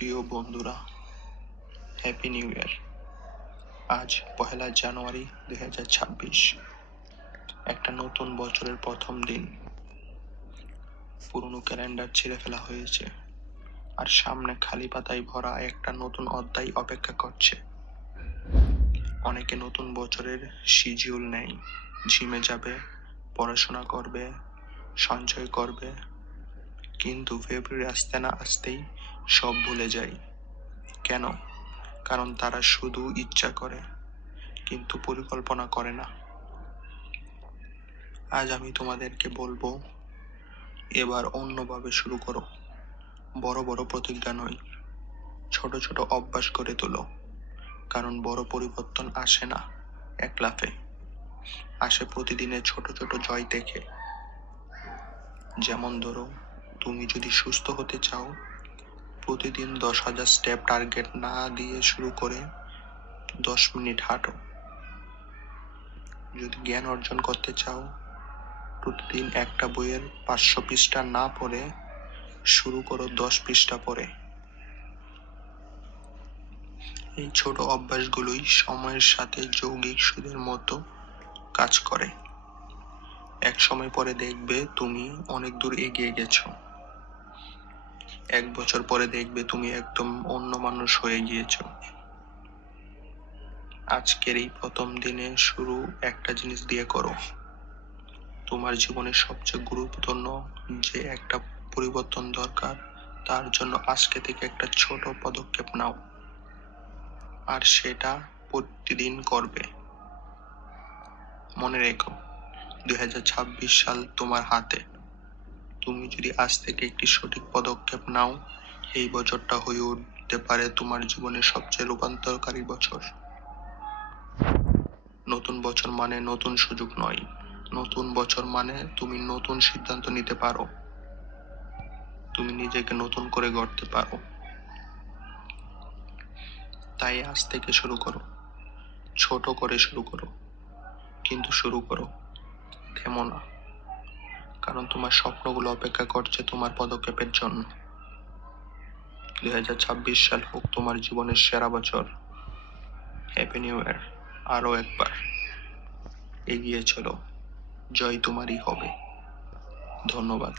প্রিয় বন্ধুরা, happy new year. আজ 1 জানুয়ারি 2026, একটা নতুন বছরের প্রথম দিন। পুরনো ক্যালেন্ডার ছিঁড়ে ফেলা হয়েছে, আর সামনে খালি পাতায় ভরা একটা নতুন অধ্যায় অপেক্ষা করছে। অনেকে নতুন বছরের শিডিউল নেয়, জিমে যাবে, পড়াশোনা করবে, সঞ্চয় করবে, কিন্তু ফেব্রুয়ারি আসতে না আসতেই সব ভুলে যায়। কেন? কারণ তারা শুধু ইচ্ছা করে, কিন্তু পরিকল্পনা করে না। আজ আমি তোমাদেরকে বলবো, এবার অন্যভাবে শুরু করো। বড় বড় প্রতিজ্ঞা নয়, ছোট ছোট অভ্যাস করে তোলো। কারণ বড় পরিবর্তন আসে না এক লাফে, আসে প্রতিদিনের ছোট ছোট জয় দেখে। যেমন ধরো, তুমি যদি সুস্থ হতে চাও, প্রতিদিন 10,000 স্টেপ টার্গেট না দিয়ে শুরু করে 10 মিনিট হাঁটো। যদি জ্ঞান অর্জন করতে চাও, প্রতিদিন একটা বইয়ের 500 পৃষ্ঠা না পড়ে শুরু করো 10 পৃষ্ঠা পড়ে। এই ছোট অভ্যাসগুলোই সময়ের সাথে যৌগিক সুদের মতো কাজ করে। এক সময় পরে দেখবে তুমি অনেক দূর এগিয়ে গেছো। 1 বছর পরে দেখবে তুমি একদম অন্য মানুষ হয়ে গিয়েছো। আজকের এই প্রথম দিনে শুরু একটা জিনিস দিয়ে করো। তোমার জীবনের সবচেয়ে গুরুত্বপূর্ণ যে একটা পরিবর্তন দরকার, তার জন্য আজকে থেকে একটা ছোট পদক্ষেপ নাও, আর সেটা প্রতিদিন করবে। মনে রেখো, 2026 সাল তোমার হাতে। তুমি যদি আজ থেকে একটি সঠিক পদক্ষেপ নাও, এই বছরটা হয়ে উঠতে পারে তোমার জীবনের সবচেয়ে রূপান্তরকারী বছর। নতুন বছর মানে নতুন সুযোগ নয়, নতুন বছর মানে তুমি নতুন সিদ্ধান্ত নিতে পারো, তুমি নিজেকে নতুন করে গড়তে পারো। তাই আজ থেকে শুরু করো, ছোট করে শুরু করো, কিন্তু শুরু করো, থেমো না। কারণ তোমার স্বপ্নগুলো অপেক্ষা করছে তোমার পদক্ষেপের জন্য। 2026 সাল হোক তোমার জীবনের সেরা বছর। Happy new year. আরো একবার এগিয়ে চলো, জয় তোমারই হবে। ধন্যবাদ।